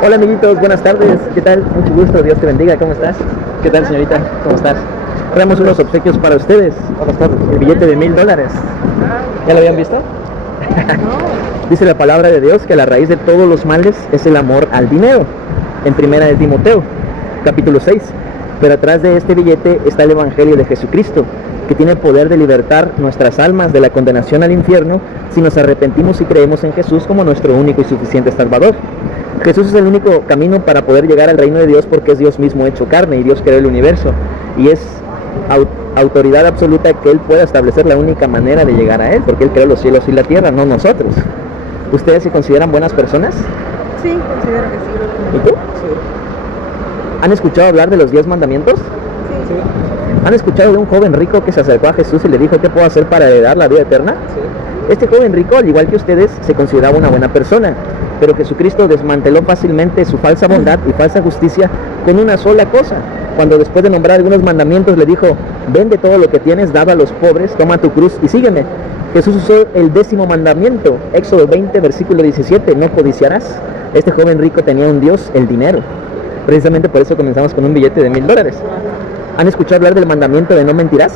Hola amiguitos, buenas tardes, ¿qué tal? Mucho gusto, Dios te bendiga, ¿cómo estás? ¿Qué tal señorita? ¿Cómo estás? Traemos unos obsequios para ustedes. Buenas tardes. El billete de $1000. ¿Ya lo habían visto? Dice la palabra de Dios que la raíz de todos los males es el amor al dinero. En primera de Timoteo, capítulo 6. Pero atrás de este billete está el Evangelio de Jesucristo, que tiene el poder de libertar nuestras almas de la condenación al infierno si nos arrepentimos y creemos en Jesús como nuestro único y suficiente Salvador. Jesús es el único camino para poder llegar al reino de Dios, porque es Dios mismo hecho carne y Dios creó el universo y es autoridad absoluta que Él pueda establecer la única manera de llegar a Él, porque Él creó los cielos y la tierra, no nosotros. ¿Ustedes se consideran buenas personas? Sí, considero que sí. ¿Y tú? Sí. ¿Han escuchado hablar de los 10 mandamientos? Sí. ¿Han escuchado de un joven rico que se acercó a Jesús y le dijo qué puedo hacer para heredar la vida eterna? Sí. Este joven rico, al igual que ustedes, se consideraba una buena persona, pero Jesucristo desmanteló fácilmente su falsa bondad y falsa justicia con una sola cosa. Cuando después de nombrar algunos mandamientos le dijo: vende todo lo que tienes, dado a los pobres, toma tu cruz y sígueme. Jesús usó el 10º mandamiento, Éxodo 20, versículo 17, no codiciarás. Este joven rico tenía un Dios, el dinero. Precisamente por eso comenzamos con un billete de $1000. ¿Han escuchado hablar del mandamiento de no mentirás?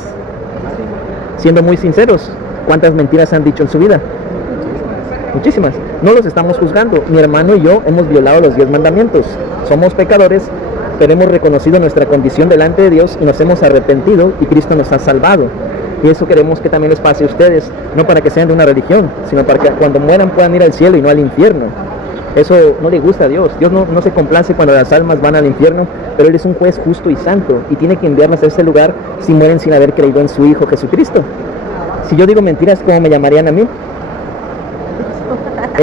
Siendo muy sinceros, ¿cuántas mentiras han dicho en su vida? Muchísimas. No los estamos juzgando. Mi hermano y yo hemos violado los 10 mandamientos. Somos pecadores, pero hemos reconocido nuestra condición delante de Dios y nos hemos arrepentido y Cristo nos ha salvado. Y eso queremos que también les pase a ustedes, no para que sean de una religión, sino para que cuando mueran puedan ir al cielo y no al infierno. Eso no le gusta a Dios. Dios no se complace cuando las almas van al infierno, pero Él es un juez justo y santo y tiene que enviarlas a ese lugar si mueren sin haber creído en su Hijo Jesucristo. Si yo digo mentiras, ¿cómo me llamarían a mí?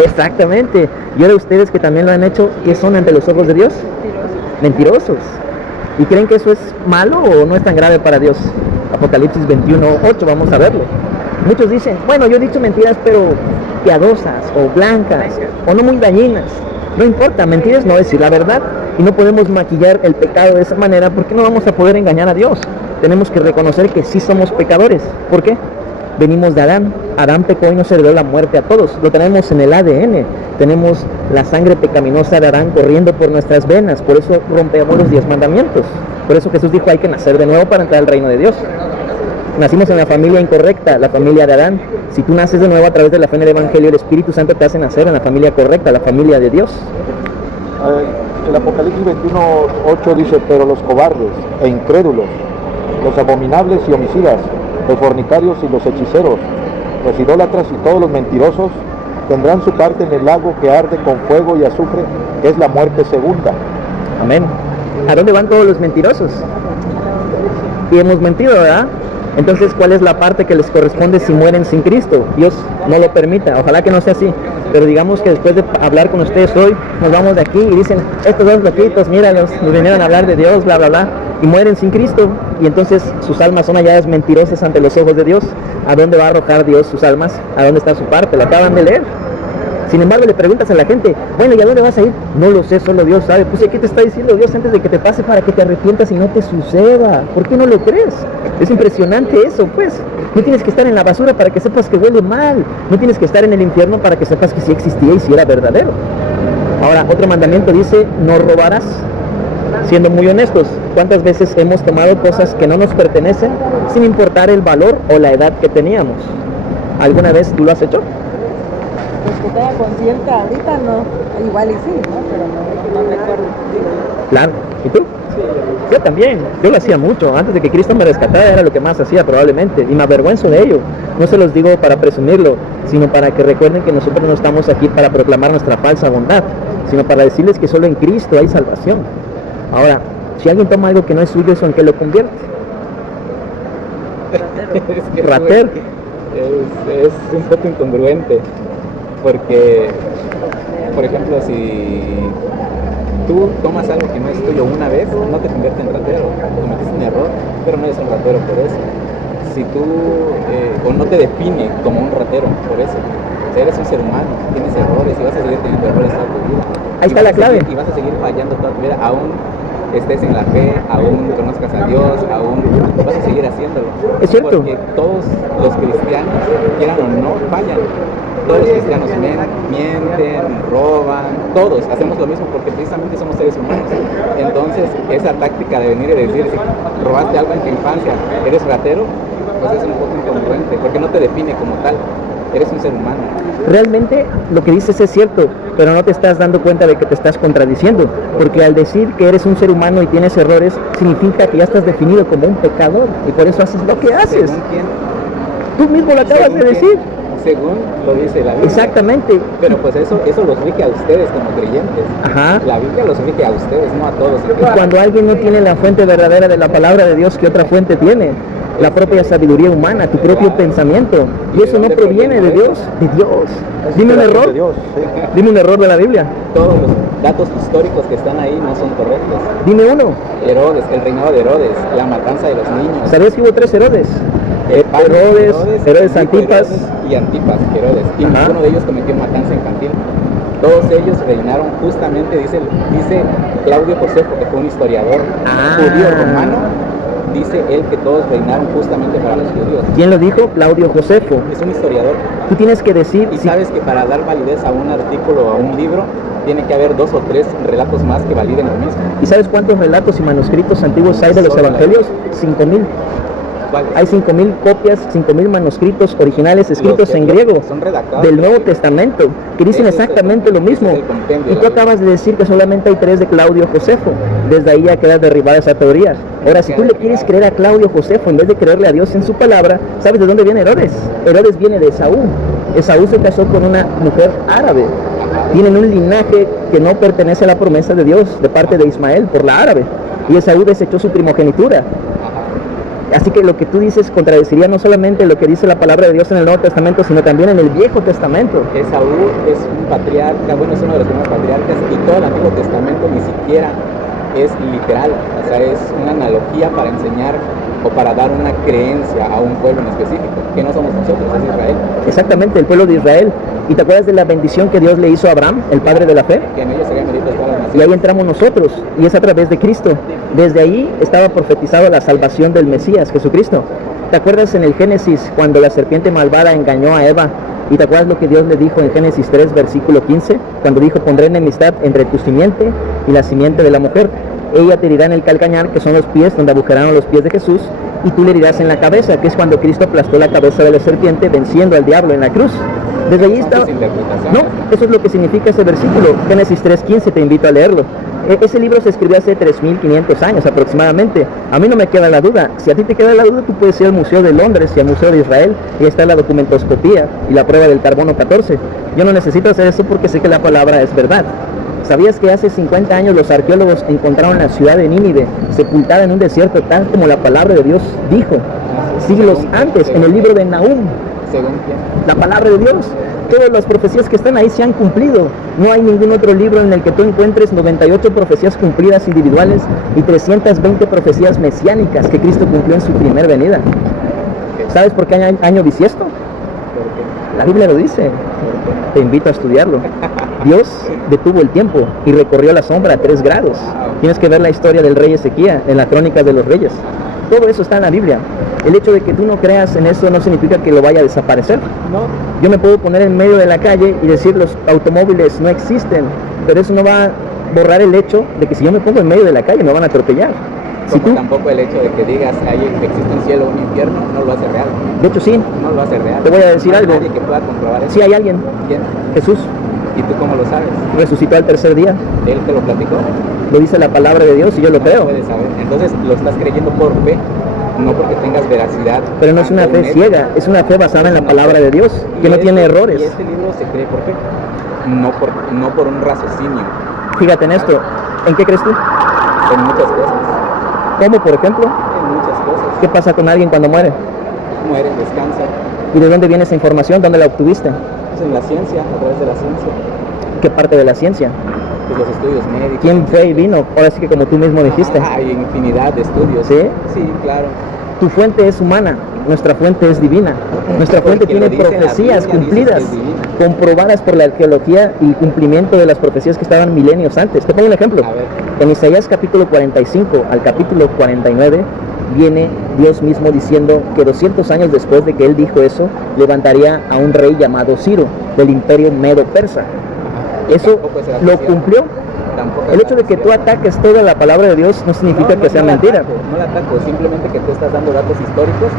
Exactamente. Y ahora ustedes que también lo han hecho, ¿qué son ante los ojos de Dios? Mentirosos. ¿Y creen que eso es malo o no es tan grave para Dios? Apocalipsis 21:8, vamos a verlo. Muchos dicen, bueno, yo he dicho mentiras, pero piadosas o blancas o no muy dañinas. No importa, mentiras no decir la verdad. Y no podemos maquillar el pecado de esa manera, porque no vamos a poder engañar a Dios. Tenemos que reconocer que sí somos pecadores. ¿Por qué? Venimos de Adán. Adán pecó y nos heredó la muerte a todos. Lo tenemos en el ADN. Tenemos la sangre pecaminosa de Adán corriendo por nuestras venas. Por eso rompemos los 10 mandamientos. Por eso Jesús dijo: hay que nacer de nuevo para entrar al reino de Dios. Nacimos en la familia incorrecta, la familia de Adán. Si tú naces de nuevo a través de la fe en el Evangelio, el Espíritu Santo te hace nacer en la familia correcta, la familia de Dios. El Apocalipsis 21:8 dice: pero los cobardes e incrédulos, los abominables y homicidas, los fornicarios y los hechiceros, los idólatras y todos los mentirosos tendrán su parte en el lago que arde con fuego y azufre, que es la muerte segunda. Amén. ¿A dónde van todos los mentirosos? Y hemos mentido, ¿verdad? Entonces, ¿cuál es la parte que les corresponde si mueren sin Cristo? Dios no lo permita, ojalá que no sea así. Pero digamos que después de hablar con ustedes hoy, nos vamos de aquí y dicen: estos dos loquitos, míralos, nos vinieron a hablar de Dios, bla, bla, bla, y mueren sin Cristo. Y entonces sus almas son halladas mentirosas ante los ojos de Dios. ¿A dónde va a arrojar Dios sus almas? ¿A dónde está su parte? Lo acaban de leer. Sin embargo, le preguntas a la gente: bueno, ¿y a dónde vas a ir? No lo sé, solo Dios sabe. Pues, ¿qué te está diciendo Dios antes de que te pase para que te arrepientas y no te suceda? ¿Por qué no lo crees? Es impresionante eso, pues. No tienes que estar en la basura para que sepas que huele mal. No tienes que estar en el infierno para que sepas que sí existía y sí era verdadero. Ahora, otro mandamiento dice: no robarás. Siendo muy honestos, ¿cuántas veces hemos tomado cosas que no nos pertenecen sin importar el valor o la edad que teníamos? ¿Alguna vez tú lo has hecho? Pues que tenga conciencia ahorita no, igual y sí, ¿no? Pero no recuerdo. Claro. ¿Y tú? Sí. Yo también. Yo lo hacía mucho. Antes de que Cristo me rescatara era lo que más hacía probablemente. Y me avergüenzo de ello. No se los digo para presumirlo, sino para que recuerden que nosotros no estamos aquí para proclamar nuestra falsa bondad, sino para decirles que solo en Cristo hay salvación. Ahora, si alguien toma algo que no es suyo, ¿eso en qué lo convierte? Es que Ratero. es un poco incongruente, porque, por ejemplo, si tú tomas algo que no es tuyo una vez, no te convierte en ratero. Cometiste un error, pero no eres un ratero por eso. Si tú, o no te define como un ratero por eso. O sea, eres un ser humano, tienes errores y vas a seguir teniendo errores toda tu vida. Ahí está la clave. Y vas a seguir fallando toda tu vida, aún estés en la fe, aún conozcas a Dios, aún vas a seguir haciéndolo. Es cierto. Porque todos los cristianos, quieran o no, fallan. Todos los cristianos mienten, roban, todos hacemos lo mismo porque precisamente somos seres humanos. Entonces, esa táctica de venir y decir, si robaste algo en tu infancia, eres ratero, pues es un poco incongruente, porque no te define como tal, eres un ser humano. Realmente lo que dices es cierto, pero no te estás dando cuenta de que te estás contradiciendo, porque al decir que eres un ser humano y tienes errores, significa que ya estás definido como un pecador, y por eso haces lo que haces. ¿Según quién? Tú mismo lo acabas de decir. Según lo dice la Biblia. Exactamente. Pero pues eso los rige a ustedes como creyentes. Ajá. La Biblia los rige a ustedes, no a todos. Y cuando alguien no tiene la fuente verdadera de la palabra de Dios, ¿qué otra fuente tiene? La propia sabiduría humana, tu propio pensamiento. Y eso no proviene de Dios, de Dios. Dime un error. Dime un error de la Biblia. Todos los datos históricos que están ahí no son correctos. Dime uno. Herodes, el reinado de Herodes, la matanza de los niños. ¿Sabías que hubo 3 Herodes? Herodes Antipas y Antipas, Herodes. Y Ajá. ninguno de ellos cometió matanza infantil. Todos ellos reinaron justamente, dice Claudio Josefo, que fue un historiador judío romano, dice él que todos reinaron justamente para los judíos. ¿Quién lo dijo? Claudio Josefo. Es un historiador. Tú tienes que decir... Y sabes que para dar validez a un artículo o a un libro, tiene que haber 2 o 3 relatos más que validen lo mismo. ¿Y sabes cuántos relatos y manuscritos antiguos hay de los evangelios? 5,000. ¿Cuáles? Hay 5,000 copias, 5,000 manuscritos originales escritos en griego son redactados del Nuevo Testamento, que dicen exactamente lo mismo. Y tú acabas de decir que solamente hay 3 de Claudio Josefo. Desde ahí ya queda derribada esa teoría. Ahora, si tú le quieres creer a Claudio Josefo en vez de creerle a Dios en su palabra, ¿sabes de dónde viene Herodes? Herodes viene de Esaú. Esaú se casó con una mujer árabe. Tienen un linaje que no pertenece a la promesa de Dios de parte de Ismael por la árabe. Y Esaú desechó su primogenitura. Así que lo que tú dices contradeciría no solamente lo que dice la palabra de Dios en el Nuevo Testamento, sino también en el Viejo Testamento. Esaú es un patriarca, bueno, es uno de los primeros patriarcas, y todo el Antiguo Testamento ni siquiera es literal, o sea, es una analogía para enseñar o para dar una creencia a un pueblo en específico, que no somos nosotros, es Israel. Exactamente, el pueblo de Israel. ¿Y te acuerdas de la bendición que Dios le hizo a Abraham, el padre de la fe? Que en ellos serían benditas todas las Y ahí naciones. entramos nosotros, y es a través de Cristo. Desde ahí estaba profetizada la salvación del Mesías, Jesucristo. ¿Te acuerdas en el Génesis cuando la serpiente malvada engañó a Eva? ¿Y te acuerdas lo que Dios le dijo en Génesis 3, versículo 15? Cuando dijo, pondré enemistad entre tu simiente y la simiente de la mujer. Ella te herirá en el calcañar, que son los pies, donde agujeraron los pies de Jesús, y tú le herirás en la cabeza, que es cuando Cristo aplastó la cabeza de la serpiente, venciendo al diablo en la cruz. Desde allí está... No, eso es lo que significa ese versículo. Génesis 3:15, te invito a leerlo. Ese libro se escribió hace 3.500 años aproximadamente. A mí no me queda la duda. Si a ti te queda la duda, tú puedes ir al Museo de Londres y al Museo de Israel, y está la documentoscopía y la prueba del carbono 14. Yo no necesito hacer eso porque sé que la palabra es verdad. ¿Sabías que hace 50 años los arqueólogos encontraron la ciudad de Nínive sepultada en un desierto, tal como la palabra de Dios dijo? Siglos antes, en el libro de Nahum. ¿Según quién? La palabra de Dios. Todas las profecías que están ahí se han cumplido. No hay ningún otro libro en el que tú encuentres 98 profecías cumplidas individuales y 320 profecías mesiánicas que Cristo cumplió en su primer venida. ¿Sabes por qué año bisiesto? La Biblia lo dice. Te invito a estudiarlo. Dios detuvo el tiempo y recorrió la sombra a 3 grados. Tienes que ver la historia del rey Ezequiel en la Crónica de los Reyes. Todo eso está en la Biblia. El hecho de que tú no creas en eso no significa que lo vaya a desaparecer. No. Yo me puedo poner en medio de la calle y decir los automóviles no existen, pero eso no va a borrar el hecho de que si yo me pongo en medio de la calle me van a atropellar. Si Como tú, tampoco el hecho de que digas ahí existe un cielo o un infierno no lo hace real. de hecho sí, No lo hace real. Te voy a decir No hay algo. nadie que pueda comprobar eso. sí hay alguien, ¿Quién? Jesús, ¿Y tú cómo lo sabes? resucitó al tercer día, ¿Él te lo platicó? lo dice la palabra de Dios y yo lo No creo, puedes saber. Entonces lo estás creyendo por fe, no porque tengas veracidad. pero no es una ante fe un hecho. ciega, es una fe basada en la Una palabra fe. de Dios, que Y no tiene este- errores. Y este libro se cree por fe, no por un raciocinio, Fíjate en esto, ¿en qué crees tú? en muchas cosas. ¿Cómo, por ejemplo? En muchas cosas. ¿Qué pasa con alguien cuando muere? Muere, descansa. ¿Y de dónde viene esa información? ¿Dónde la obtuviste? Es en la ciencia, a través de la ciencia, ¿Qué parte de la ciencia? pues los estudios médicos. ¿Quién fue y vino? Ahora sí que como tú mismo dijiste. Hay infinidad de estudios. ¿Sí? Sí, claro. Tu fuente es humana, nuestra fuente es divina. Nuestra fuente Porque lo tiene dice la profecías Biblia, cumplidas, dices que es divina. comprobadas por la arqueología y cumplimiento de las profecías que estaban milenios antes. Te pongo un ejemplo. A ver. En Isaías capítulo 45 al capítulo 49 viene Dios mismo diciendo que 200 años después de que él dijo eso, levantaría a un rey llamado Ciro del imperio medo-persa. Eso Tampoco será lo cierto. cumplió. Tampoco El es hecho de que tú cierto. ataques toda la palabra de Dios no significa que sea la mentira. ataco, no la ataco, simplemente que tú estás dando datos históricos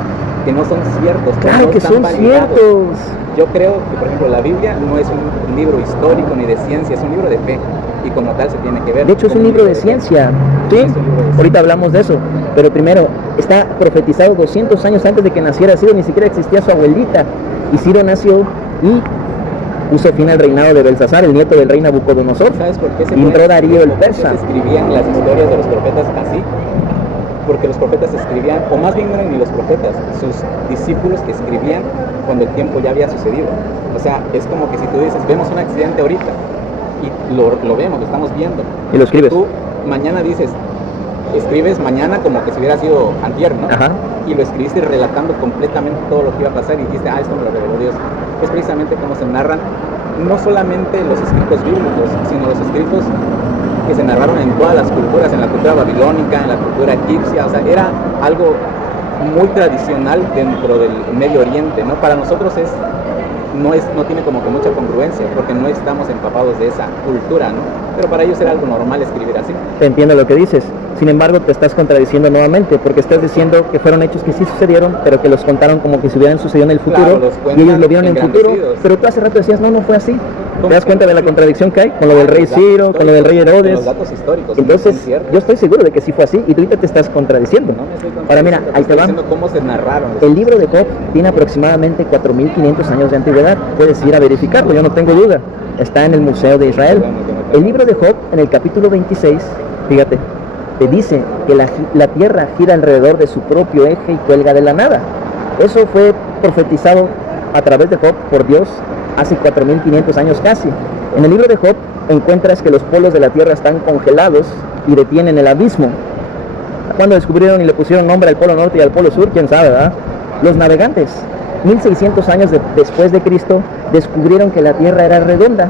que no son ciertos. Claro no que están son validados. ciertos. Yo creo que, por ejemplo, la Biblia no es un libro histórico ni de ciencia, es un libro de fe. Y como tal se tiene que ver. De hecho, es como un libro de fe. ciencia. Sí, Es un libro de ciencia. ahorita hablamos de eso. Pero primero, está profetizado 200 años antes de que naciera Ciro, ni siquiera existía su abuelita. Y Ciro nació y puso fin al reinado de Belsasar, el nieto del rey Nabucodonosor. ¿Sabes por qué se Y entró Darío el por qué persa. se escribían las historias de los profetas así? Porque los profetas escribían, o más bien no eran ni los profetas, sus discípulos que escribían cuando el tiempo ya había sucedido. O sea, es como que si tú dices, vemos un accidente ahorita, y lo vemos, lo estamos viendo. Y lo escribes. Tú mañana dices, escribes mañana como que si hubiera sido antier, ¿no? Ajá. Y lo escribiste relatando completamente todo lo que iba a pasar y dijiste, esto me lo reveló Dios. Es precisamente como se narran no solamente los escritos bíblicos, sino los escritos que se narraron en todas las culturas, en la cultura babilónica, en la cultura egipcia. O sea, era algo muy tradicional dentro del Medio Oriente, ¿no? Para nosotros no tiene como que mucha congruencia, porque no estamos empapados de esa cultura, ¿no? Pero para ellos era algo normal escribir así. Te entiendo lo que dices. Sin embargo, te estás contradiciendo nuevamente, porque estás diciendo que fueron hechos que sí sucedieron, pero que los contaron como que si hubieran sucedido en el futuro, Claro, los y cuentan ellos lo vieron en el futuro. engrandecidos. Pero tú hace rato decías, no fue así. ¿Cómo ¿Te das que cuenta no de la fue así? contradicción que hay con lo del rey Los datos Ciro, con lo del rey históricos, Herodes? Los datos históricos. no Entonces, son ciertos. yo estoy seguro de que sí fue así, y tú ahorita te estás contradiciendo. No me estoy Ahora mira, contradiciendo, ahí te estoy va. diciendo cómo se narraron. El libro de Job tiene aproximadamente 4.500 años de antigüedad. Puedes ir a verificarlo, yo no tengo duda. Está en el Museo de Israel. El libro de Job, en el capítulo 26, fíjate, te dice que la tierra gira alrededor de su propio eje y cuelga de la nada. Eso fue profetizado a través de Job por Dios hace 4.500 años casi. En el libro de Job encuentras que los polos de la tierra están congelados y detienen el abismo. Cuando descubrieron y le pusieron nombre al polo norte y al polo sur, quién sabe, ¿verdad? Los navegantes, 1600 años después de Cristo, descubrieron que la tierra era redonda.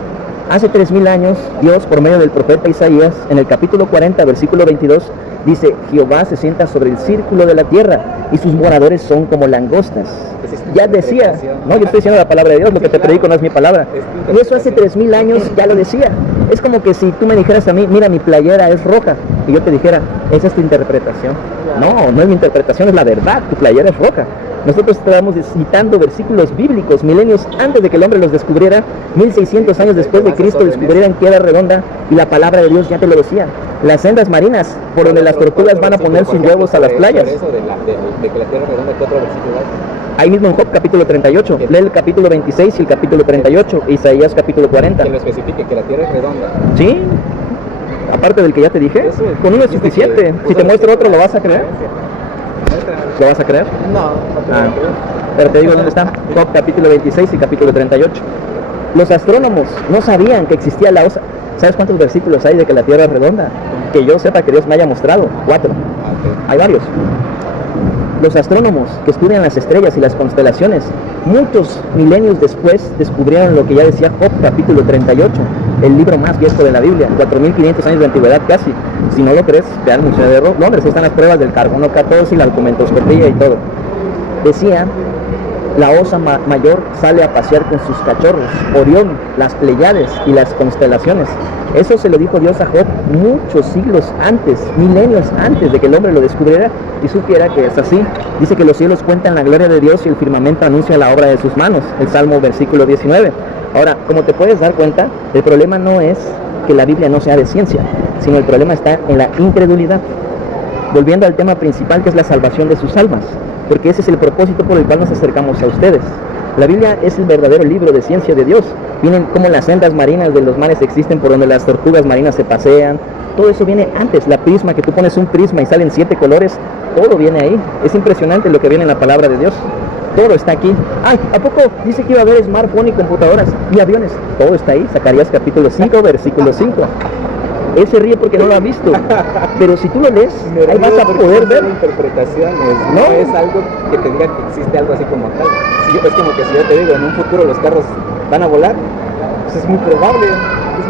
Hace 3000 años, Dios, por medio del profeta Isaías, en el capítulo 40, versículo 22, dice: Jehová se sienta sobre el círculo de la tierra y sus moradores son como langostas. Pues es tu Ya decía, interpretación. no, yo estoy diciendo la palabra de Dios, lo Sí, que te claro. predico no es mi palabra. Es tu Y eso hace interpretación. 3000 años ya lo decía. Es como que si tú me dijeras a mí, mira, mi playera es roja, y yo te dijera, esa es tu interpretación. No es mi interpretación, es la verdad, tu playera es roja. Nosotros estábamos citando versículos bíblicos, milenios antes de que el hombre los descubriera, 1600 años después de Cristo descubrieran que era redonda, y la palabra de Dios ya te lo decía. Las sendas marinas, por donde las tortugas van a poner sus huevos a las playas. Eso de que la tierra es redonda, ¿qué otro versículo hay? Ahí mismo en Job capítulo 38, lee el capítulo 26 y el capítulo 38, Isaías capítulo 40. Que lo especifique, que la tierra es redonda. ¿Sí? Aparte del que ya te dije, Eso, con uno es dice suficiente. que Si te puso muestro la otro, ¿lo vas a creer? Muéstrame. ¿Lo vas a creer? No, no te Ah, lo creo. pero te digo dónde está. Job capítulo 26 y capítulo 38. Los astrónomos no sabían que existía la osa. ¿Sabes cuántos versículos hay de que la tierra es redonda? Que yo sepa que Dios me haya mostrado. 4. Hay varios. Los astrónomos que estudian las estrellas y las constelaciones, muchos milenios después descubrieron lo que ya decía Job capítulo 38, el libro más viejo de la Biblia, 4500 años de antigüedad casi. Si no lo crees, ve al Museo de Londres, ahí están las pruebas del carbono 14 y la documentoscopía y todo. Decía, la osa mayor sale a pasear con sus cachorros, Orión, las Pleiades y las constelaciones. Eso se lo dijo Dios a Job muchos siglos antes, milenios antes de que el hombre lo descubriera y supiera que es así. Dice que los cielos cuentan la gloria de Dios y el firmamento anuncia la obra de sus manos. El Salmo versículo 19. Ahora, como te puedes dar cuenta, el problema no es que la Biblia no sea de ciencia, sino el problema está en la incredulidad. Volviendo al tema principal, que es la salvación de sus almas, porque ese es el propósito por el cual nos acercamos a ustedes. La Biblia es el verdadero libro de ciencia de Dios. Vienen como las sendas marinas de los mares existen por donde las tortugas marinas se pasean. Todo eso viene antes. La prisma, que tú pones un prisma y salen 7 colores, todo viene ahí. Es impresionante lo que viene en la palabra de Dios. Todo está aquí. Ay, ¿a poco dice que iba a haber smartphone y computadoras y aviones? Todo está ahí. Zacarías capítulo 5, versículo 5. Él se ríe porque no lo ha visto. Pero si tú lo lees, Me ahí vas río a porque poder son ver. solo interpretaciones, no es algo que te diga que existe algo así como tal. Si yo, es como que si yo te digo, en un futuro los carros van a volar, pues es muy probable.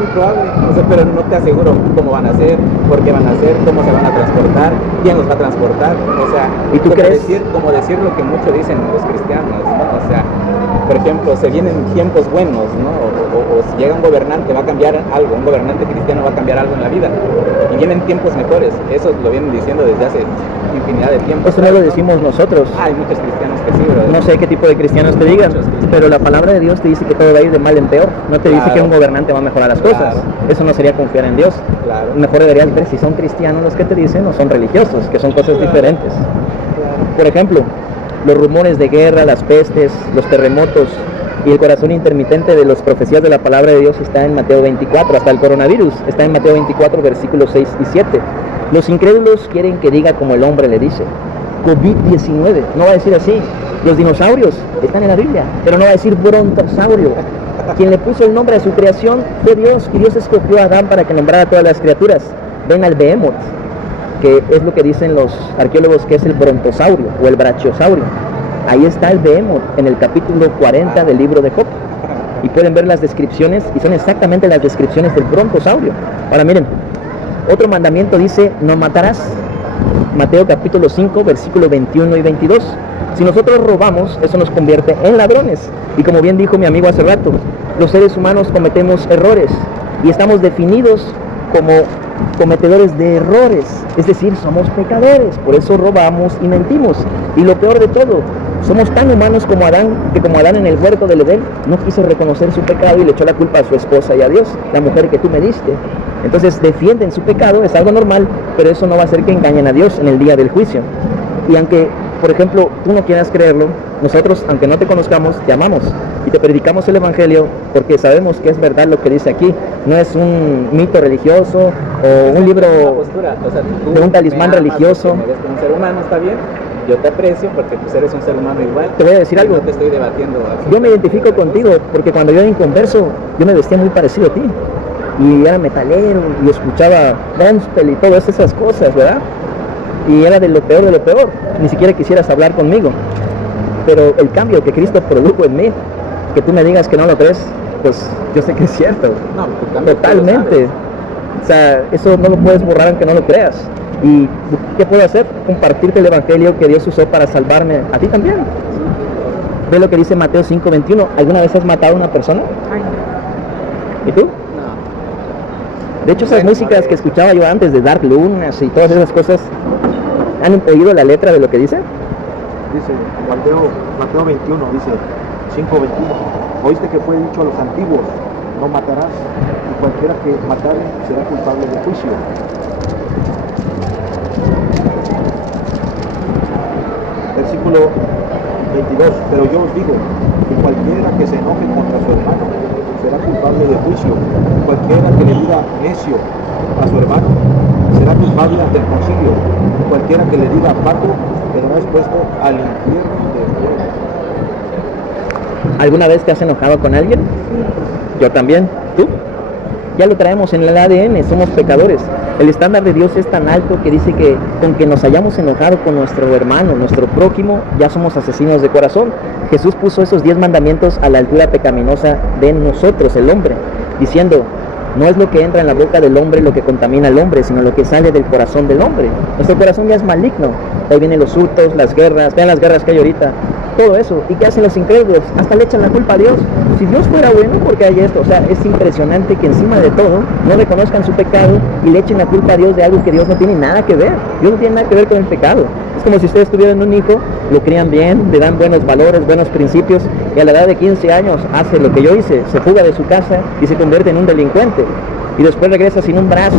O sea, pero no te aseguro cómo van a ser, por qué van a ser, cómo se van a transportar, quién los va a transportar. O sea, ¿Y tú crees? Como decir lo que muchos dicen los cristianos, ¿no? O sea, por ejemplo, se vienen tiempos buenos, ¿no? O si llega un gobernante, va a cambiar algo, un gobernante cristiano va a cambiar algo en la vida. Y vienen tiempos mejores. Eso lo vienen diciendo desde hace infinidad de tiempo. Eso no lo decimos nosotros. Hay muchos cristianos que sí, bro. No sé qué tipo de cristianos te digan, pero la palabra de Dios te dice que todo va a ir de mal en peor. No te dice Claro. que un gobernante va a mejorar las cosas. Claro. Eso no sería confiar en Dios. Claro. Mejor deberías ver si son cristianos los que te dicen o son religiosos, que son cosas diferentes. Por ejemplo, los rumores de guerra, las pestes, los terremotos y el corazón intermitente de las profecías de la palabra de Dios está en Mateo 24, hasta el coronavirus está en Mateo 24, versículos 6 y 7. Los incrédulos quieren que diga como el hombre le dice. COVID-19, no va a decir así. Los dinosaurios están en la Biblia, pero no va a decir brontosaurio. Quien le puso el nombre a su creación fue Dios, y Dios escogió a Adán para que nombrara a todas las criaturas. Ven al behemoth, que es lo que dicen los arqueólogos que es el brontosaurio o el brachiosaurio. Ahí está el behemoth en el capítulo 40 del libro de Job. Y pueden ver las descripciones, y son exactamente las descripciones del brontosaurio. Ahora miren, otro mandamiento dice, no matarás. Mateo capítulo 5, versículo 21 y 22. Si nosotros robamos, eso nos convierte en ladrones. Y como bien dijo mi amigo hace rato, los seres humanos cometemos errores y estamos definidos como cometedores de errores. Es decir, somos pecadores, por eso robamos y mentimos. Y lo peor de todo, somos tan humanos como Adán, que como Adán en el huerto del Edén no quiso reconocer su pecado y le echó la culpa a su esposa y a Dios, la mujer que tú me diste. Entonces defienden su pecado, es algo normal, pero eso no va a hacer que engañen a Dios en el día del juicio. Y aunque, por ejemplo, tú no quieras creerlo, nosotros, aunque no te conozcamos, te amamos y te predicamos el Evangelio porque sabemos que es verdad lo que dice aquí. No es un mito religioso o un libro Postura, o sea, tú de un talismán me amas religioso. porque me ves como un ser humano, está bien. Yo te aprecio porque pues eres un ser humano igual. Te voy a decir algo. No te estoy debatiendo. Yo me identifico contigo porque cuando yo era inconverso, yo me vestía muy parecido a ti. Y era metalero y escuchaba gospel y todas esas cosas, ¿verdad? Y era de lo peor de lo peor. Ni siquiera quisieras hablar conmigo. Pero el cambio que Cristo produjo en mí, que tú me digas que no lo crees, pues yo sé que es cierto. No, tu cambio tú lo Totalmente. sabes. O sea, eso no lo puedes borrar aunque no lo creas. ¿Y qué puedo hacer? Compartirte el Evangelio que Dios usó para salvarme a ti también. Ve lo que dice Mateo 5:21. ¿Alguna vez has matado a una persona? Ay, ¿Y tú? No. De hecho, esas Bueno, músicas a ver. que escuchaba yo antes de Dark Lunas y todas esas cosas, ¿han oído la letra de lo que dice? Dice, Mateo 21, dice 5:21. Oíste que fue dicho a los antiguos, no matarás, y cualquiera que matare será culpable de juicio. Versículo 22, pero yo os digo que cualquiera que se enoje contra su hermano será culpable de juicio. Cualquiera que le diga necio a su hermano será culpable ante el concilio. Cualquiera que le diga pato quedará expuesto al infierno de fuego. ¿Alguna vez te has enojado con alguien? Yo también. ¿Tú? Ya lo traemos en el ADN, somos pecadores. El estándar de Dios es tan alto que dice que con que nos hayamos enojado con nuestro hermano, nuestro prójimo, ya somos asesinos de corazón. Jesús puso esos 10 mandamientos a la altura pecaminosa de nosotros, el hombre, diciendo, no es lo que entra en la boca del hombre lo que contamina al hombre, sino lo que sale del corazón del hombre. Nuestro corazón ya es maligno. Ahí vienen los hurtos, las guerras, vean las guerras que hay ahorita, todo eso. ¿Y qué hacen los incrédulos? Hasta le echan la culpa a Dios. Si Dios fuera bueno, ¿por qué hay esto? O sea, es impresionante que encima de todo no reconozcan su pecado y le echen la culpa a Dios de algo que Dios no tiene nada que ver. Dios no tiene nada que ver con el pecado. Es como si ustedes tuvieran un hijo, lo crían bien, le dan buenos valores, buenos principios, y a la edad de 15 años hace lo que yo hice, se fuga de su casa y se convierte en un delincuente. Y después regresa sin un brazo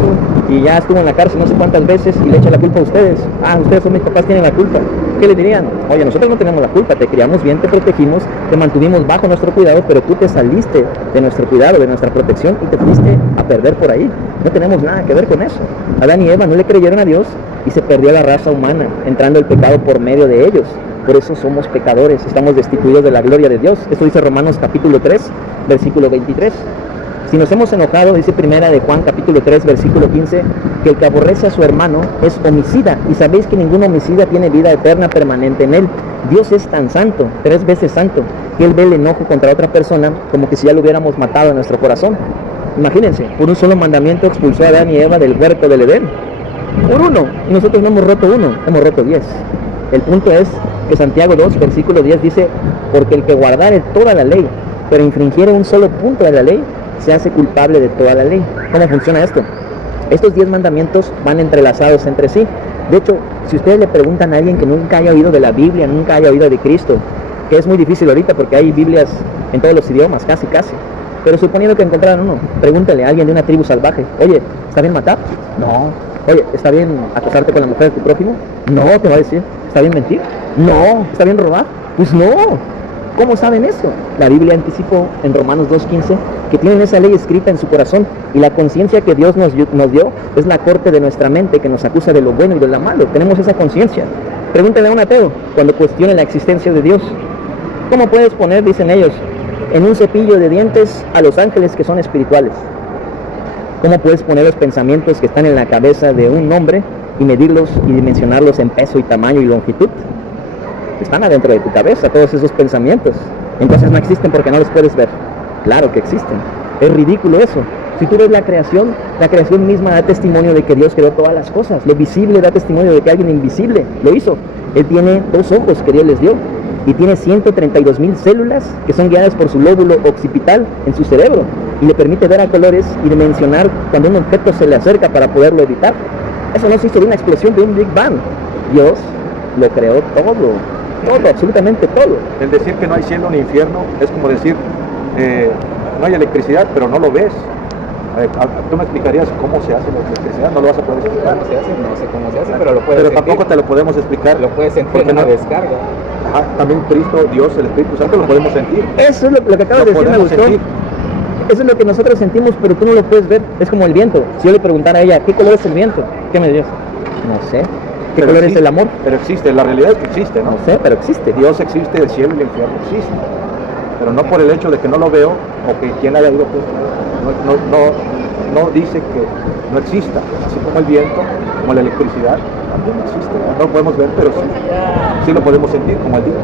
y ya estuvo en la cárcel no sé cuántas veces y le echa la culpa a ustedes. Ah, ustedes son mis papás, tienen la culpa. ¿Qué le dirían? Oye, nosotros no tenemos la culpa, te criamos bien, te protegimos, te mantuvimos bajo nuestro cuidado, pero tú te saliste de nuestro cuidado, de nuestra protección y te fuiste a perder por ahí. No tenemos nada que ver con eso. Adán y Eva no le creyeron a Dios y se perdió la raza humana, entrando el pecado por medio de ellos. Por eso somos pecadores, estamos destituidos de la gloria de Dios. Esto dice Romanos capítulo 3, versículo 23. Si nos hemos enojado, dice primera de Juan capítulo 3 versículo 15, que el que aborrece a su hermano es homicida, y sabéis que ningún homicida tiene vida eterna permanente en él. Dios es tan santo, 3 veces santo, que él ve el enojo contra otra persona como que si ya lo hubiéramos matado en nuestro corazón. Imagínense, por un solo mandamiento expulsó a Adán y Eva del huerto del Edén. Por uno, y nosotros no hemos roto uno, hemos roto 10. El punto es que Santiago 2, versículo 10 dice, porque el que guardare toda la ley, pero infringiere un solo punto de la ley, se hace culpable de toda la ley. ¿Cómo funciona esto? Estos 10 mandamientos van entrelazados entre sí. De hecho, si ustedes le preguntan a alguien que nunca haya oído de la Biblia, nunca haya oído de Cristo, que es muy difícil ahorita porque hay Biblias en todos los idiomas, casi, pero suponiendo que encontraran uno, pregúntale a alguien de una tribu salvaje, oye, ¿está bien matar? No. Oye, ¿está bien acostarte con la mujer de tu prójimo? No, te va a decir. ¿Está bien mentir? No. ¿Está bien robar? Pues no. ¿Cómo saben eso? La Biblia anticipó en Romanos 2.15 que tienen esa ley escrita en su corazón, y la conciencia que Dios nos dio es la corte de nuestra mente que nos acusa de lo bueno y de lo malo. Tenemos esa conciencia. Pregúntale a un ateo cuando cuestione la existencia de Dios. ¿Cómo puedes poner, dicen ellos, en un cepillo de dientes a los ángeles que son espirituales? ¿Cómo puedes poner los pensamientos que están en la cabeza de un hombre y medirlos y dimensionarlos en peso y tamaño y longitud? Están adentro de tu cabeza todos esos pensamientos. Entonces no existen porque no los puedes ver. Claro que existen. Es ridículo eso. Si tú ves la creación misma da testimonio de que Dios creó todas las cosas. Lo visible da testimonio de que alguien invisible lo hizo. Él tiene 2 ojos que Dios les dio, y tiene 132,000 células que son guiadas por su lóbulo occipital en su cerebro, y le permite ver a colores y dimensionar cuando un objeto se le acerca para poderlo evitar. Eso no se hizo de una explosión, de un Big Bang. Dios lo creó todo, absolutamente todo. El decir que no hay cielo ni infierno es como decir, no hay electricidad, pero no lo ves. ¿Tú me explicarías cómo se hace la electricidad? No lo vas a poder explicar. ¿Cómo se hace? No sé cómo se hace, pero lo puedes sentir. Pero tampoco te lo podemos explicar. Lo puedes sentir porque en una descarga. Ajá, también Cristo, Dios, el Espíritu Santo lo podemos sentir. Eso es lo que acabas de decir, me gustó. Eso es lo que nosotros sentimos, pero tú no lo puedes ver. Es como el viento. Si yo le preguntara a ella, ¿qué color es el viento? ¿Qué me dirías? No sé. ¿Qué color existe, es el amor? Pero existe, la realidad es que existe, ¿no? No sé, pero existe. Dios existe, el cielo y el infierno existen. Pero no por el hecho de que no lo veo, o que quien haya ido, pues, no dice que no exista. Así como el viento, como la electricidad, también existe. No lo podemos ver, pero sí lo podemos sentir, como el día.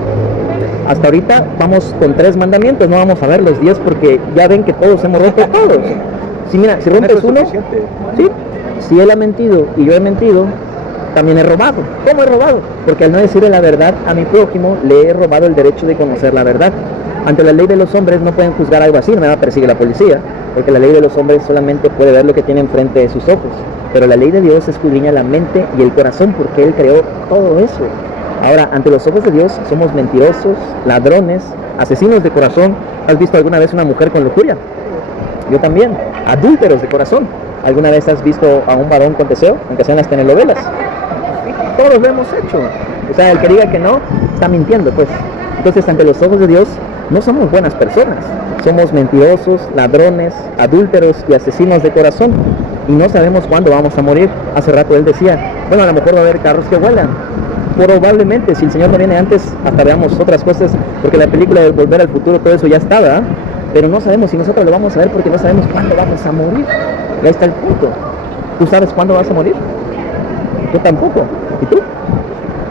Hasta ahorita vamos con 3 mandamientos, no vamos a ver los 10 porque ya ven que todos hemos roto todos. Si mira, si rompes uno, ¿sí? Si él ha mentido y yo he mentido, también he robado. ¿Cómo he robado? Porque al no decirle la verdad a mi prójimo, le he robado el derecho de conocer la verdad. Ante la ley de los hombres no pueden juzgar algo así, no me va a perseguir la policía, porque la ley de los hombres solamente puede ver lo que tiene enfrente de sus ojos. Pero la ley de Dios escudriña la mente y el corazón, porque Él creó todo eso. Ahora, ante los ojos de Dios somos mentirosos, ladrones, asesinos de corazón. ¿Has visto alguna vez una mujer con lujuria? Yo también. Adúlteros de corazón. ¿Alguna vez has visto a un varón con deseo, aunque sean las telenovelas? Todos lo hemos hecho. O sea, el que diga que no, está mintiendo, pues. Entonces, ante los ojos de Dios, no somos buenas personas. Somos mentirosos, ladrones, adúlteros y asesinos de corazón. Y no sabemos cuándo vamos a morir. Hace rato él decía, bueno, a lo mejor va a haber carros que vuelan. Probablemente, si el Señor no viene antes, hasta veamos otras cosas, porque la película de Volver al Futuro, todo eso ya está, ¿verdad? Pero no sabemos si nosotros lo vamos a ver porque no sabemos cuándo vamos a morir. Y ahí está el punto. ¿Tú sabes cuándo vas a morir? Yo tampoco. ¿Y tú?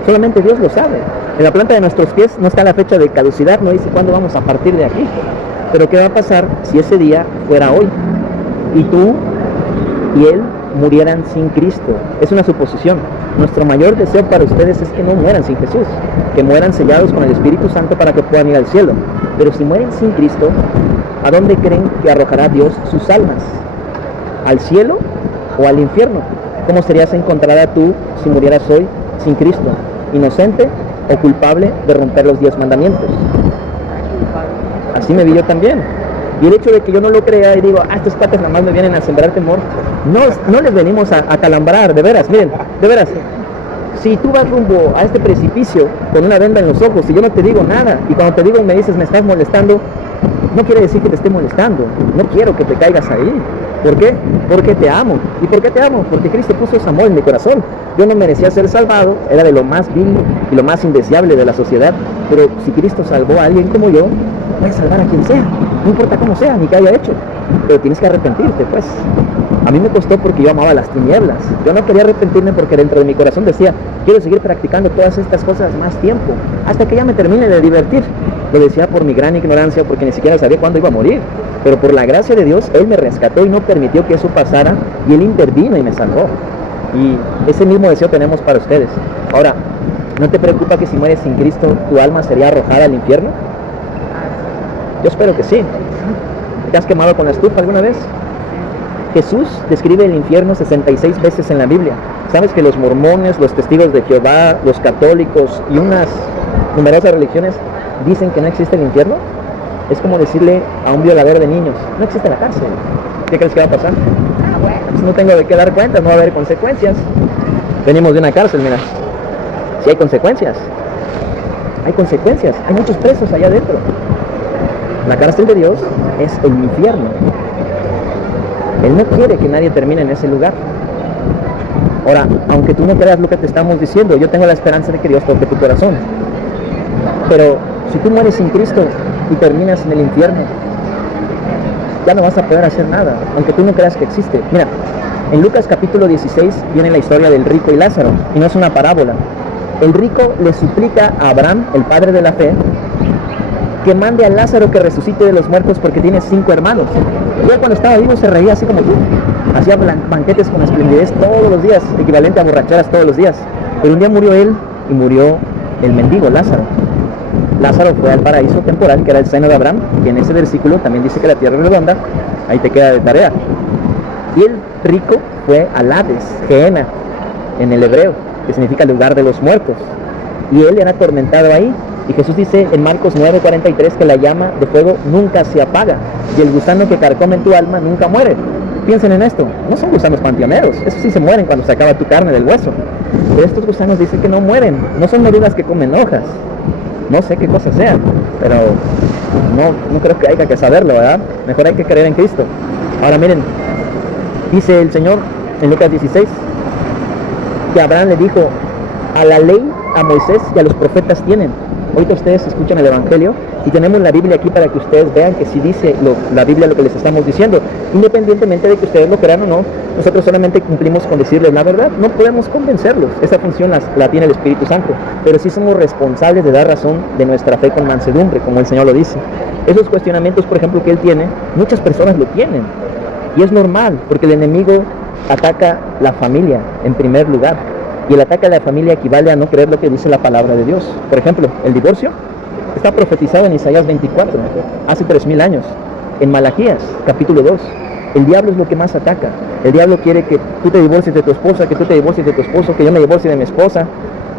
Solamente Dios lo sabe. En la planta de nuestros pies no está la fecha de caducidad, no dice cuándo vamos a partir de aquí. Pero ¿qué va a pasar si ese día fuera hoy? Y tú y él murieran sin Cristo. Es una suposición. Nuestro mayor deseo para ustedes es que no mueran sin Jesús, que mueran sellados con el Espíritu Santo para que puedan ir al cielo. Pero si mueren sin Cristo, ¿a dónde creen que arrojará Dios sus almas? ¿Al cielo o al infierno? ¿Cómo serías encontrada tú si murieras hoy sin Cristo? ¿Inocente o culpable de romper los 10 mandamientos? Así me vi yo también. Y el hecho de que yo no lo crea y digo, estos cuates nada más me vienen a sembrar temor, no les venimos a calambrar, de veras, miren, de veras. Si tú vas rumbo a este precipicio con una venda en los ojos y yo no te digo nada, y cuando te digo y me dices me estás molestando, no quiere decir que te esté molestando, no quiero que te caigas ahí. ¿Por qué? Porque te amo. ¿Y por qué te amo? Porque Cristo puso ese amor en mi corazón. Yo no merecía ser salvado, era de lo más vil y lo más indeseable de la sociedad, pero si Cristo salvó a alguien como yo, puede salvar a quien sea, no importa cómo sea, ni qué haya hecho. pero tienes que arrepentirte, pues. A mí me costó porque yo amaba las tinieblas. Yo no quería arrepentirme porque dentro de mi corazón decía, quiero seguir practicando todas estas cosas más tiempo, hasta que ya me termine de divertir. Lo decía por mi gran ignorancia, porque ni siquiera sabía cuándo iba a morir. Pero por la gracia de Dios, Él me rescató y no permitió que eso pasara, y Él intervino y me salvó. Y ese mismo deseo tenemos para ustedes. Ahora, ¿no te preocupa que si mueres sin Cristo, tu alma sería arrojada al infierno? Yo espero que sí. ¿Te has quemado con la estufa alguna vez? Jesús describe el infierno 66 veces en la Biblia. ¿Sabes que los mormones, los testigos de Jehová, los católicos y unas numerosas religiones dicen que no existe el infierno? Es como decirle a un violador de niños, no existe la cárcel. ¿Qué crees que va a pasar? Pues no tengo de qué dar cuenta, no va a haber consecuencias. Venimos de una cárcel, mira. Sí hay consecuencias. Hay consecuencias, hay muchos presos allá adentro. La cárcel de Dios es el infierno. Él no quiere que nadie termine en ese lugar. Ahora, aunque tú no creas lo que te estamos diciendo, yo tengo la esperanza de que Dios toque tu corazón. Pero si tú mueres sin Cristo y terminas en el infierno, ya no vas a poder hacer nada, aunque tú no creas que existe. Mira, en Lucas capítulo 16 viene la historia del rico y Lázaro, y no es una parábola. El rico le suplica a Abraham, el padre de la fe, que mande a Lázaro que resucite de los muertos porque tiene 5 hermanos. Ya cuando estaba vivo se reía así como tú. Hacía banquetes con esplendidez todos los días, equivalente a borracheras todos los días. Pero un día murió él y murió el mendigo Lázaro. Lázaro fue al paraíso temporal, que era el seno de Abraham, y en ese versículo también dice que la tierra es redonda. Ahí te queda de tarea. Y el rico fue al Hades, Gehenna, en el hebreo, que significa lugar de los muertos. Y él era atormentado ahí. Y Jesús dice en Marcos 9:43 que la llama de fuego nunca se apaga y el gusano que carcome en tu alma nunca muere. Piensen en esto, no son gusanos panteoneros, esos sí se mueren cuando se acaba tu carne del hueso. Pero estos gusanos dicen que no mueren, no son orugas que comen hojas. No sé qué cosas sean, pero no creo que haya que saberlo, ¿verdad? Mejor hay que creer en Cristo. Ahora miren, dice el Señor en Lucas 16 que Abraham le dijo, a la ley, a Moisés y a los profetas tienen. Ahorita ustedes escuchan el Evangelio y tenemos la Biblia aquí para que ustedes vean que sí dice la Biblia lo que les estamos diciendo. Independientemente de que ustedes lo crean o no, nosotros solamente cumplimos con decirles la verdad. No podemos convencerlos. Esa función la tiene el Espíritu Santo. Pero sí somos responsables de dar razón de nuestra fe con mansedumbre, como el Señor lo dice. Esos cuestionamientos, por ejemplo, que Él tiene, muchas personas lo tienen. Y es normal, porque el enemigo ataca la familia en primer lugar. Y el ataque a la familia equivale a no creer lo que dice la palabra de Dios. Por ejemplo, el divorcio está profetizado en Isaías 24, hace 3000 años. En Malaquías, capítulo 2, el diablo es lo que más ataca. El diablo quiere que tú te divorcies de tu esposa, que tú te divorcies de tu esposo, que yo me divorcie de mi esposa,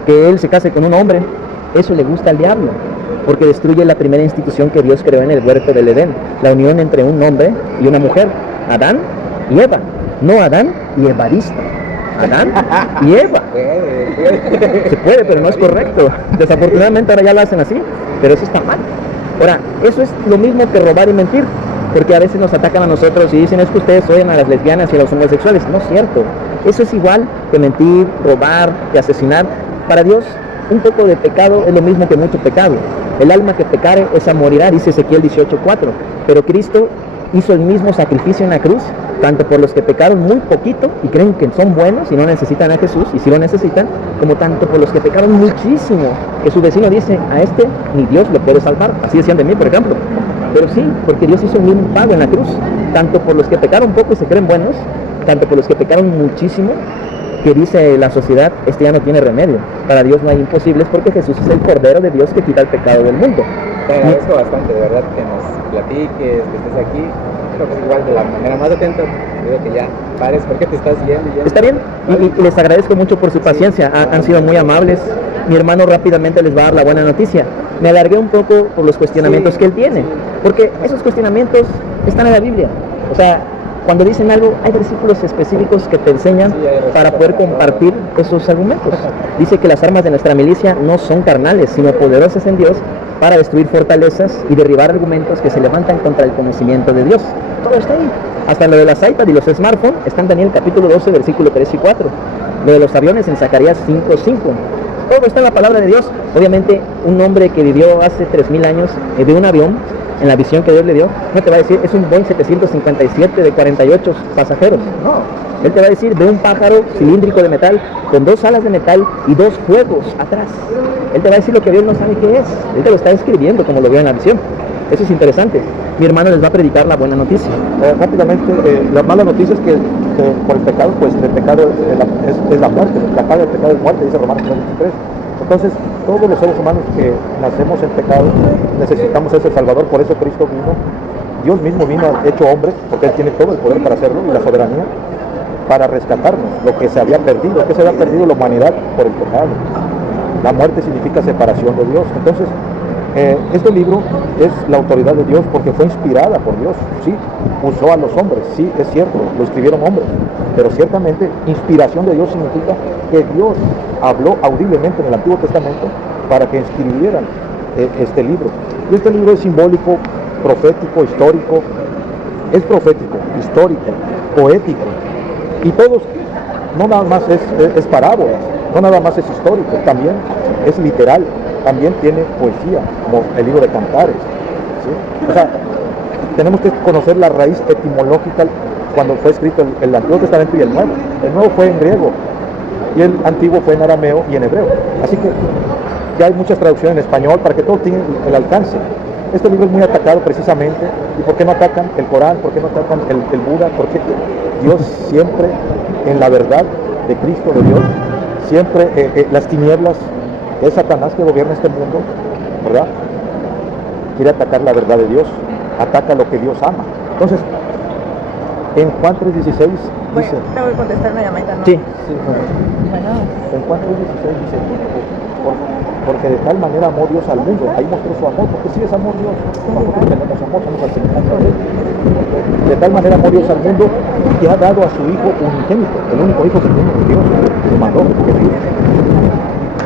que él se case con un hombre. Eso le gusta al diablo, porque destruye la primera institución que Dios creó en el huerto del Edén, la unión entre un hombre y una mujer, Adán y Eva, no Adán y Evaristo. Adán y Eva. Se puede, pero no es correcto. Desafortunadamente ahora ya lo hacen así, pero eso está mal. Ahora, eso es lo mismo que robar y mentir, porque a veces nos atacan a nosotros y dicen, es que ustedes odian a las lesbianas y a los homosexuales. No es cierto. Eso es igual que mentir, robar, que asesinar. Para Dios, un poco de pecado es lo mismo que mucho pecado. El alma que pecare, esa morirá, dice Ezequiel 18:4. Pero Cristo hizo el mismo sacrificio en la cruz, tanto por los que pecaron muy poquito y creen que son buenos y no necesitan a Jesús, y si lo necesitan, como tanto por los que pecaron muchísimo, que su vecino dice, a este ni Dios lo puede salvar. Así decían de mí, por ejemplo. Pero sí, porque Dios hizo el mismo pago en la cruz, tanto por los que pecaron poco y se creen buenos, tanto por los que pecaron muchísimo, que dice la sociedad, este ya no tiene remedio. Para Dios no hay imposibles, porque Jesús es el Cordero de Dios que quita el pecado del mundo. Te agradezco bastante, de verdad, que nos platiques, que estés aquí. Creo que es igual de la manera más atenta. Digo que ya pares porque te estás yendo. Está bien, y les agradezco mucho por su paciencia. Han sido muy amables. Mi hermano rápidamente les va a dar la buena noticia. Me alargué un poco por los cuestionamientos que él tiene, porque esos cuestionamientos están en la Biblia. O sea, cuando dicen algo, hay versículos específicos que te enseñan para poder compartir esos argumentos. Dice que las armas de nuestra milicia no son carnales, sino poderosas en Dios para destruir fortalezas y derribar argumentos que se levantan contra el conocimiento de Dios. Todo está ahí. Hasta lo de las iPad y los smartphones está en Daniel capítulo 12, versículo 3 y 4. Lo de los aviones en Zacarías 5:5. Todo está en la palabra de Dios. Obviamente, un hombre que vivió hace 3000 años de un avión en la visión que Dios le dio, no te va a decir, es un Boeing 757 de 48 pasajeros. No. Él te va a decir, ve un pájaro cilíndrico de metal con 2 alas de metal y 2 fuegos atrás. Él te va a decir lo que Dios no sabe qué es. Él te lo está describiendo como lo vio en la visión. Eso es interesante. Mi hermano les va a predicar la buena noticia. Rápidamente, la mala noticia es que por el pecado, pues el pecado es la muerte. La paga del pecado es muerte, dice Romanos 3:23. Entonces, todos los seres humanos que nacemos en pecado necesitamos ese Salvador. Por eso Cristo vino. Dios mismo vino hecho hombre, porque Él tiene todo el poder para hacerlo y la soberanía, para rescatarnos lo que se había perdido. ¿Qué se había perdido? La humanidad por el pecado. La muerte significa separación de Dios. Entonces, este libro es la autoridad de Dios porque fue inspirada por Dios. Sí, usó a los hombres, sí, es cierto, lo escribieron hombres, pero ciertamente inspiración de Dios significa que Dios habló audiblemente en el Antiguo Testamento para que escribieran este libro. Y este libro es simbólico, profético, histórico, es profético, histórico, poético, y todos, no nada más es parábolas, no nada más es histórico, también es literal, también tiene poesía, como el libro de Cantares, ¿sí? O sea, tenemos que conocer la raíz etimológica cuando fue escrito el Antiguo Testamento y el Nuevo. El Nuevo fue en griego y el Antiguo fue en arameo y en hebreo. Así que ya hay muchas traducciones en español para que todos tengan el alcance. Este libro es muy atacado precisamente. ¿Y por qué no atacan el Corán? ¿Por qué no atacan el Buda? Porque Dios siempre, en la verdad de Cristo, de Dios, siempre las tinieblas, es Satanás que gobierna este mundo, ¿verdad? Quiere atacar la verdad de Dios, ataca lo que Dios ama. Entonces, en Juan 3:16 dice... Te voy a contestar una llamadita, ¿no? Sí. Bueno. En Juan 3:16 dice, porque de tal manera amó Dios al mundo, ahí mostró su amor, porque sí es amor Dios, nosotros tenemos amor, somos al semejanza de Él. De tal manera amó Dios al mundo que ha dado a su Hijo unigénito, el único Hijo que tiene Dios, que mandó,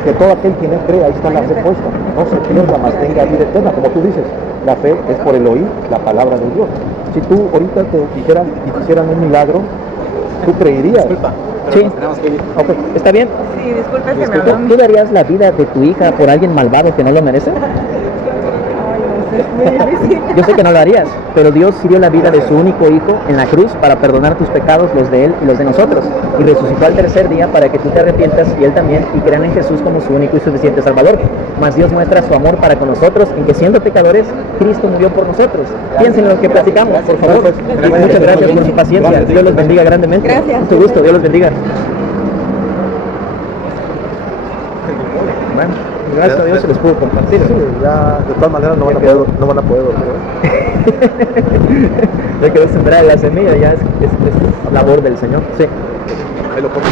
que todo aquel que en Él cree, ahí está la fe puesta, no se pierda, mas tenga vida eterna, como tú dices, la fe es por el oír la palabra de Dios. Si tú ahorita te dijeran y te hicieran un milagro, tú creerías. Disculpa, pero Sí. nos tenemos que ir. Ok, ¿está bien? Sí, disculpa que me habló. ¿Tú darías la vida de tu hija por alguien malvado que no lo merece? Ay, no sé, es muy difícil. Yo sé que no lo harías, pero Dios dio la vida de su único hijo en la cruz para perdonar tus pecados, los de Él y los de nosotros, y resucitó al tercer día para que tú te arrepientas y Él también, y crean en Jesús como su único y suficiente Salvador. Mas Dios muestra su amor para con nosotros en que siendo pecadores, Cristo murió por nosotros. Piensen en lo que platicamos, por favor. Y muchas gracias por su paciencia. Dios los bendiga grandemente. Gracias. Mucho gusto, Dios los bendiga. Bueno, gracias a Dios se les pudo compartir. Sí, ya de todas maneras no van a poder dormir. Ya quedó sembrada la semilla, ya es labor del Señor. Sí. Ahí lo pongo.